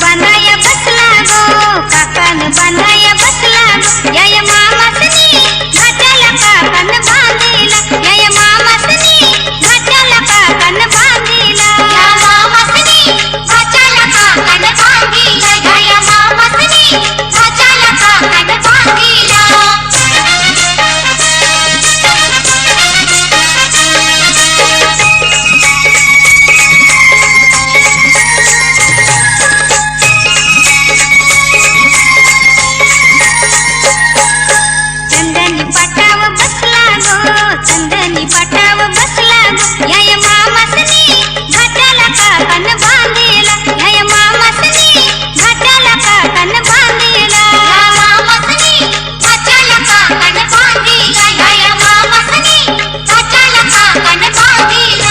बांधाया बसला गो, काकान बांधाया बसला गो, या मामासनी घाटाला काकान बांधिला, या मामासनी घाटाला काकान बांधिला, या मामासनी घाटाला काकान बांधिला, या मामासनी घाटाला काकान बांधिला. चंदनी पाटाव बसला गो, चंदनी पाटाव बसला गो, या मामासनी घाटाला काकान बांधिला, या मामासनी घाटाला काकान बांधिला, या मामासनी घाटाला काकान बांधिला, या मामासनी घाटाला काकान बांधिला.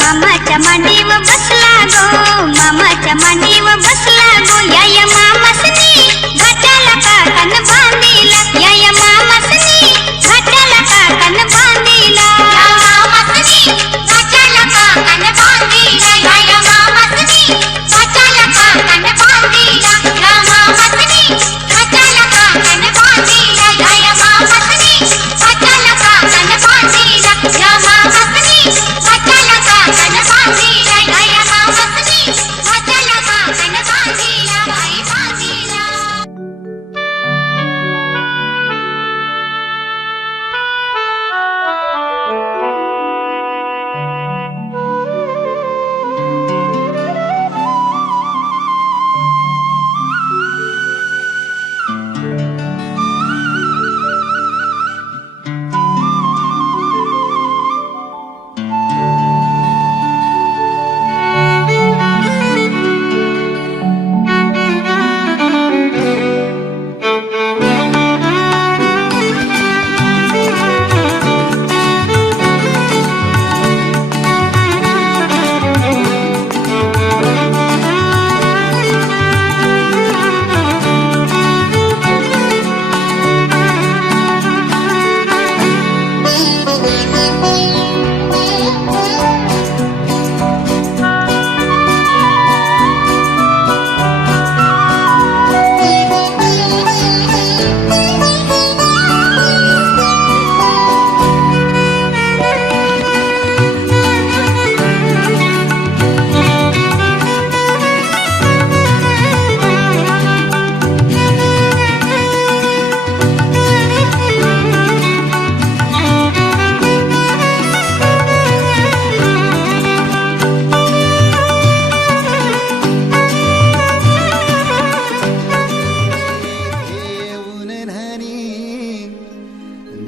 मामाच्या मांडीव बसला गो, मामाच्या मांडीव बसला गो, या मामासनी घाटाला काकान बांधिला, या मामासनी घाटाला काकान बांधिला, या मामासनी घाटाला काकान बांधिला, या मामासनी घाटाला काकान बांधिला, या मामासनी घाटाला काकान बांधिला, या मामासनी घाटाला काकान बांधिला, या मामासनी घाटाला काकान बांधिला, या मामासनी घाटाला काकान बांधिला, बाई बांधिला.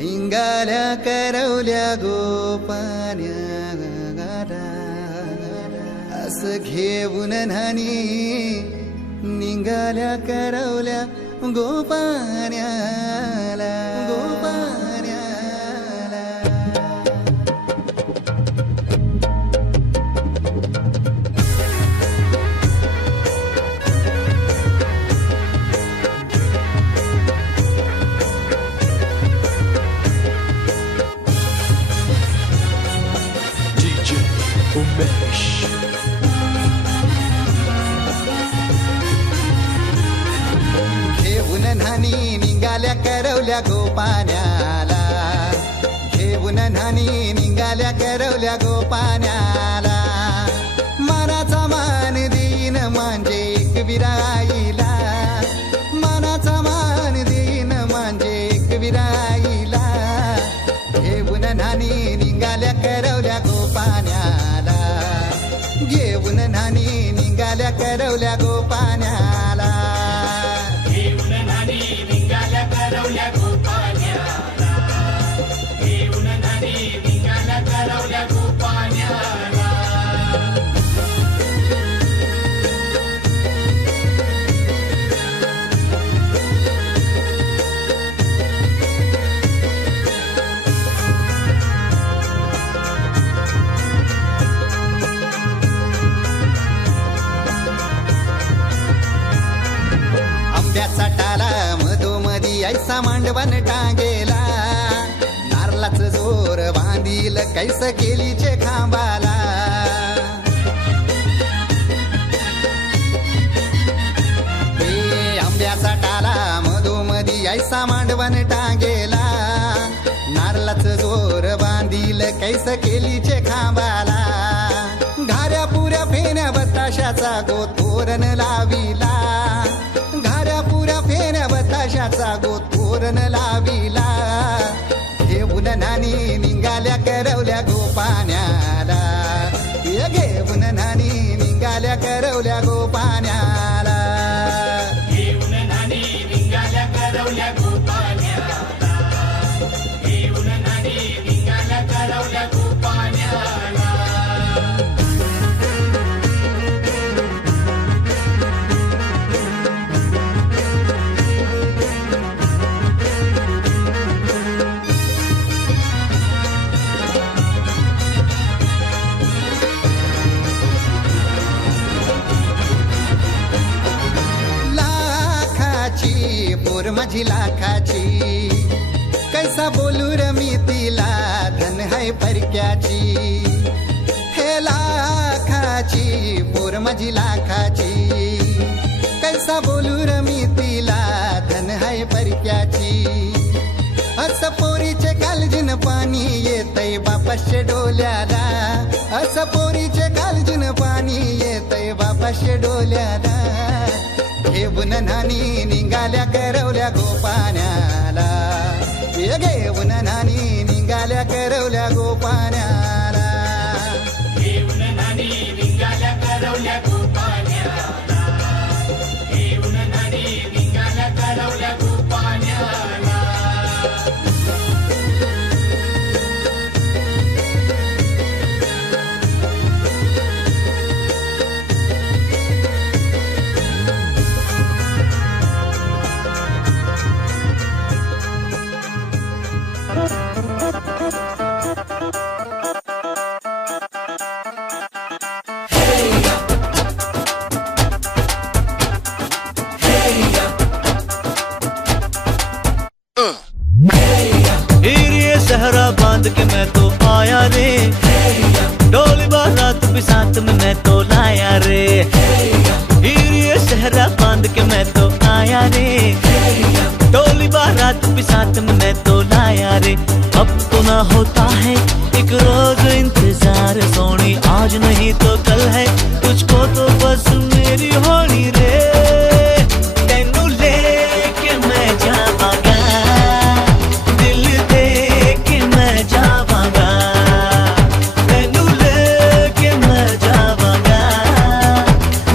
निंगाल्या करवल्या गोपान्या, असं घेऊन न्हाणी निंगाल्या करवल्या गोपान्याला, गोपान्याला. उमेश घेऊन न्हाणी निघाल्या करवल्या गोपान्याला, घेऊन न्हाणी निघाल्या करवल्या गोपान्याला, मनाचा मान देईन म्हणजे एक विराईला, मनाचा मान देईन म्हणजे एक विराईला, घेऊन न्हाणी निघाल्या करवल्या गोपान्याला, घेऊन न्हाणी निघाल्या करवल्या गोपान्याला, घेऊन न्हाणी निघाल्या करवल्या गोपान्याला, घेऊन न्हाणी निघाल्या करवल्या गोपान्याला. ऐसा मांडवण टांगेला नारळाचं जोर बांधील कैस केलीचे खांबाला आंब्याचा टाला मधोमधी ऐसा मांडवण टांगेला नारळाचं जोर बांधील कैस केलीचे खांबाला घाऱ्या पुऱ्या फेण्या बताशाचा गोतोरण लाविला घाऱ्या पुऱ्या फेण्या बताशाचा गोतोरण लाविला घेऊन नानी निघाल्या करवल्या गोपाण्याला घेऊन नानी निघाल्या करवल्या गोपाण्याला घेऊन नानी निघाल्या करवल्या गोपाण्याला घेऊन नानी निघाल्या करवल्या गोपाण्याला पोर माझी लाखाची कैसा बोलू र मी तिला धन है परक्याची हे लाखाची पोर माझी लाखाची कैसा बोलू र मी तिला धन है परक्याची अस पोरीचे कालजीन पाणी येतय बापाशे डोल्याला अस पोरीचे कालजीन पाणी येतय बापाशे डोल्याला घेऊन नानी निघाल्या करवल्या गोपाण्याला घेऊन नानी निघाल्या करवल्या गोपाण्याला घेऊन नानी निघाल्या करवल्या गोपाण्याला घेऊन नानी निघाल्या करवल्या गोपाण्याला सहरा बांध के मैं तो आया रे डोली बारात भी साथ में मैं तो लाया रे ये सहरा बांध के मैं तो आया रे डोली बारात भी साथ में मैं तो लाया रे अब तो ना होता है एक रोज इंतजार सोनी आज नहीं तो कल है तुझको तो बस मेरी होनी रे तेनू लेके मैं जावांगा दिल दे के मैं जावांगा तेनू लेके मैं जावांगा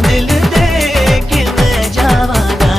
दिल दे के मैं जावांगा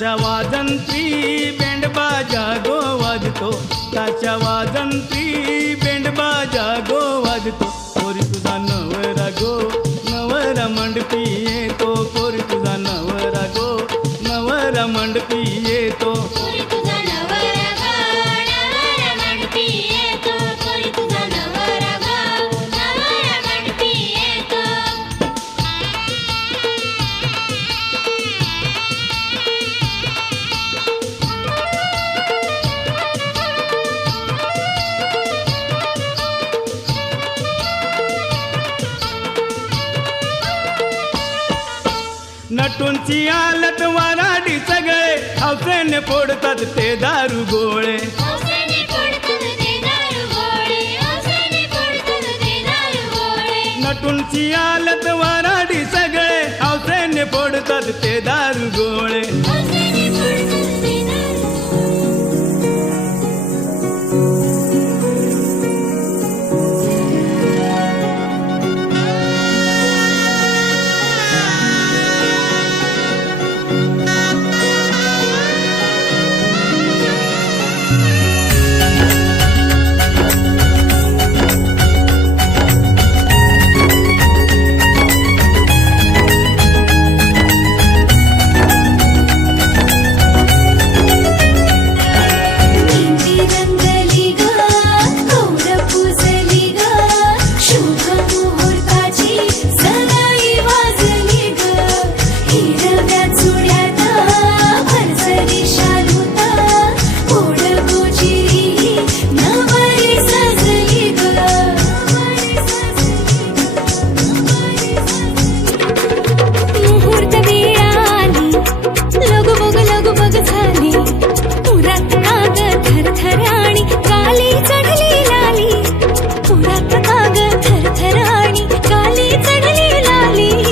ताच्या वाजंत्री बेंड बाजा गो वाजतो, ताच्या वाजंत्री बेंड बाजा गो वाजतो. पोरी तुझा नवरा गो नवरा मंडपी येतो, पोरी तुझा नवरा गो नवरा मंडपी येतो. पोरी तुझा नवरा गो नवरा मंडपी येतो, पोरी तुझा नवरा गो नवरा मंडपी येतो. नटूंची आलत वराडी सगळे हौसेने फोडतात ते दारू गोळे. हौसेने फोडतात ते दारू गोळे, हौसेने फोडतात ते दारू गोळे. नटूंची आलत वराडी सगळे हौसेने फोडतात ते दारू गोळे. हौसेने फोडतात ते दारू.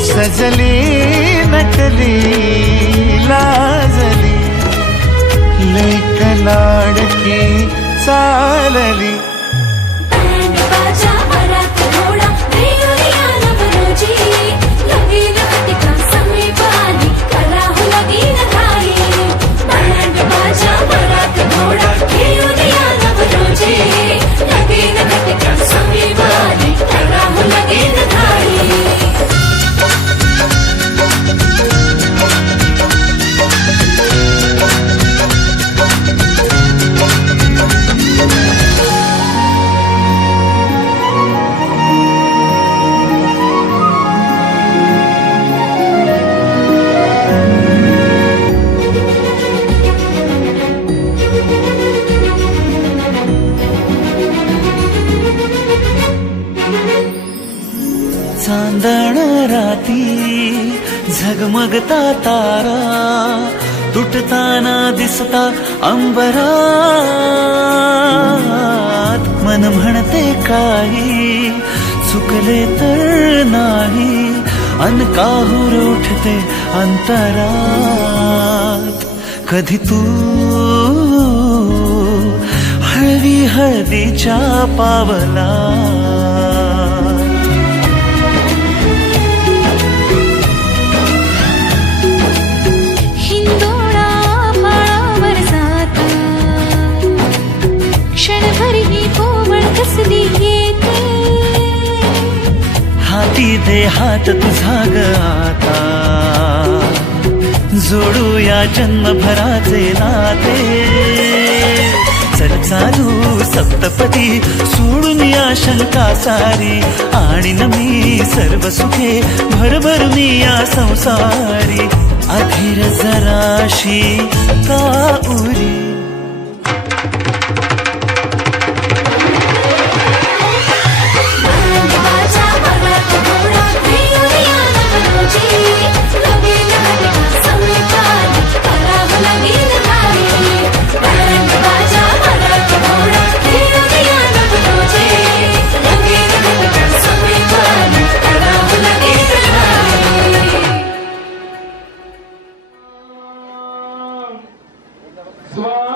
सजली नटली लाजली लेक लाडकी चालली. बँड बाजा वरात घोडा देऊया नवरोजी, लगीन घटिका समीपाली करा हो लगीन घाई. बँड बाजा वरात घोडा देऊया नवरोजी, लगीन घटिका समीपाली करा हो लगीन घाई. चांदण राती झगमगता तारा तुटताना दिसता अंबरात. मन म्हणते काही चुकले तर नाही अन काहूर उठते अंतरात. कधी तू हळवी हळदीच्या पावला हाती दे हात तुझा ग आता, जोडूया जन्मभराचे नाते. चल चालू सप्तपदी सोडून या शंका सारी, आणि मी सर्व सुखे भरभरून या संसारी. अधीर जराशी का उरी स्वाहा.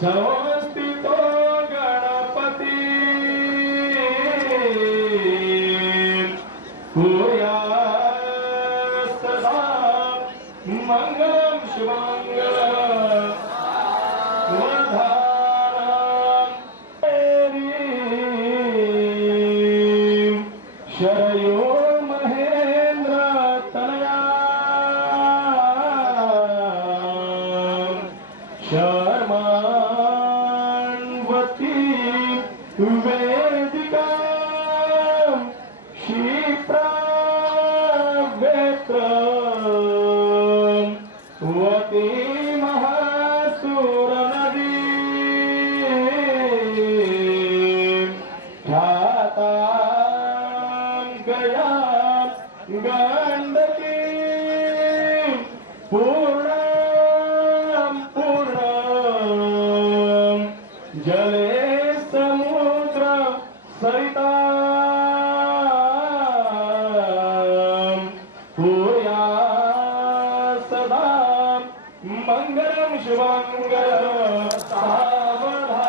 समस्तितो गणपती भूया सदा मंगलम शिवमंगलम वधारम शरयो महेंद्र तनया शर्मान्वती वेदिका क्षिप्रावेत्र वती महासुर नदी ख्याता गया गंडकी पूर्णम पूर्णम जले समुद्र सरिता भूया सदा मंगलम शिवमंगलम सावधानम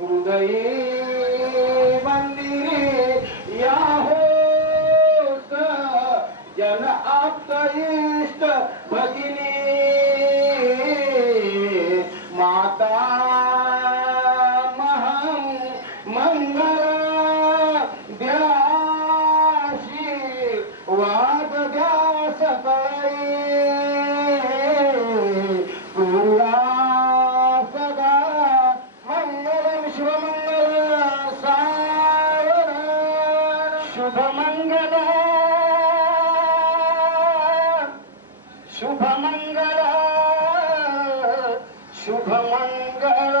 हृदये मंदिरे या होत जन आप्त इष्ट भगिनी माता महं मंगल द्याशी वाद द्या सकाळी तुला सदा मंगलम शिवमंगल सावधान शुभमंगल शुभमंगल शुभमंगल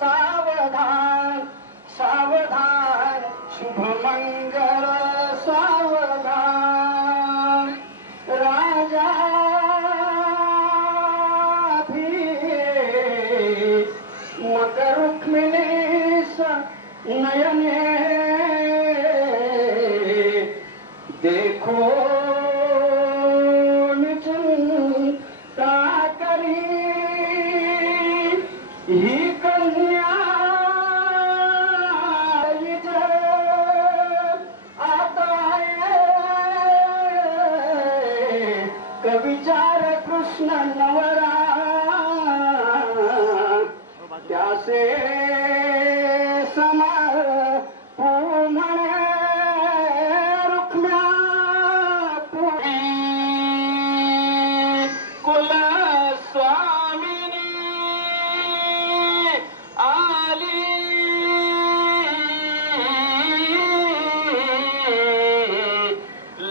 सावधान सावधान शुभमंगल सावधान राजा मक रुक्मिणी नयने देखो ही कन्या आता कविचार कृष्ण नवरा त्यासे समार म्हणे रुक्म्या पुरी कुल स्वामिनी आली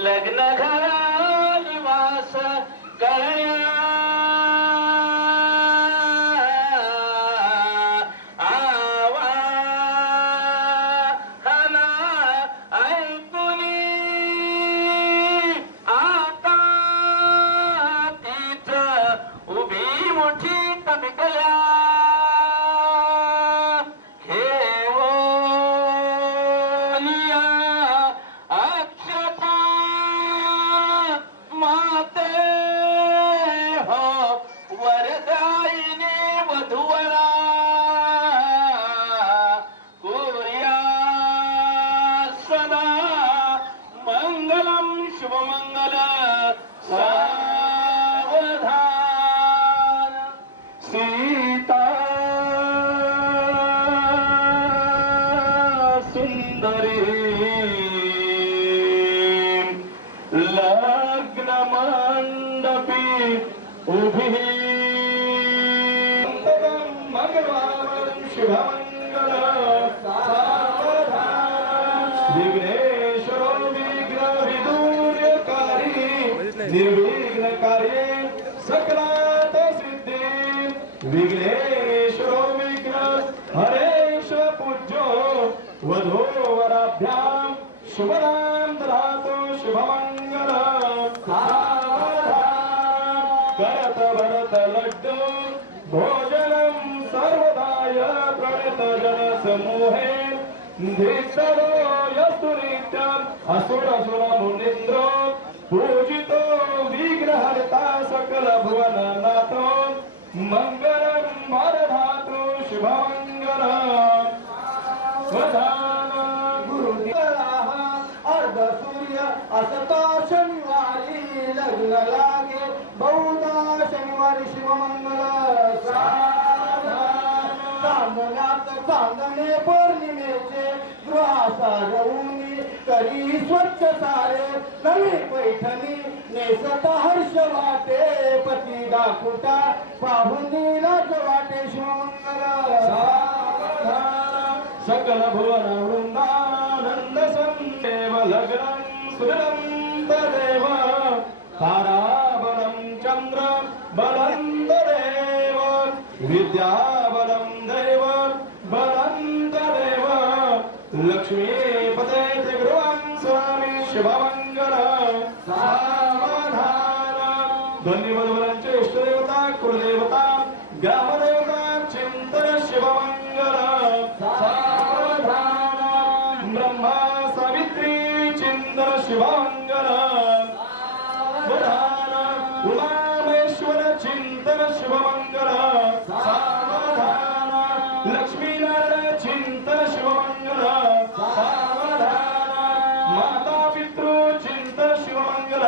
लग्न घरा निवास करण्या आवाहना ऐकुनी आता तीच उभी मोठी तमिकल्या अक्षता माते हो वरदायिनी वधुवरा कुर्या सदा मंगलम शुभमंगल सावधान सीता सुंदरी लग्न मंडपी उभी मंगलम शुभमंगल सावधान विघ्नेश्वरो विघ्न विदूर्यकारी निर्विघ्न कार्ये सकलात सिद्धी विघ्नेश्वरो विघ्न हरेश पूज्यो वधूवराभ्यां शुभदां ददातु शुभमंगल करत भरत लड्डू भोजनं सर्वदाय प्रणत जन समूहे धीस्तरो यस्तु नित्यम् असुर मुनीन्द्रो पूजितो विघ्नहर्ता सकल भुवननाथो मंगलम वरदातु शुभमंगलम् गुरुदेवाः अर्ध सूर्य असता शनिवारी लग्न लागे बहुधा शनिवारी शिवमंगल चांदण्यात चांदणे पौर्णिमेचे गृहासा जाऊनी करी स्वच्छ सारे नवी पैठणी नेसत हर्ष वाटे पती दाखुटा पाहुणी लाज वाटे शिवमंगल सकल भुवन वृंदानंद संदेव लग्नं सुदनं तदेव ताराबलं चंद्र बलं तदेव विद्याबलं दैव बलं तदेव लक्ष्मीपते गृहं स्वामी शुभमंगल सावधान धन्यवाद इष्टदेवता कुलदेवता ग्रामदेवता चिंतन शिवमंगल ब्रह्मा सावित्री चिंतन शिवमंगल वधान उमामेश्वर चिंतन शिवमंगल सावधान लक्ष्मीनारायण चिंतन शिवमंगल सावधान माता पितृ चिंतन शिवमंगल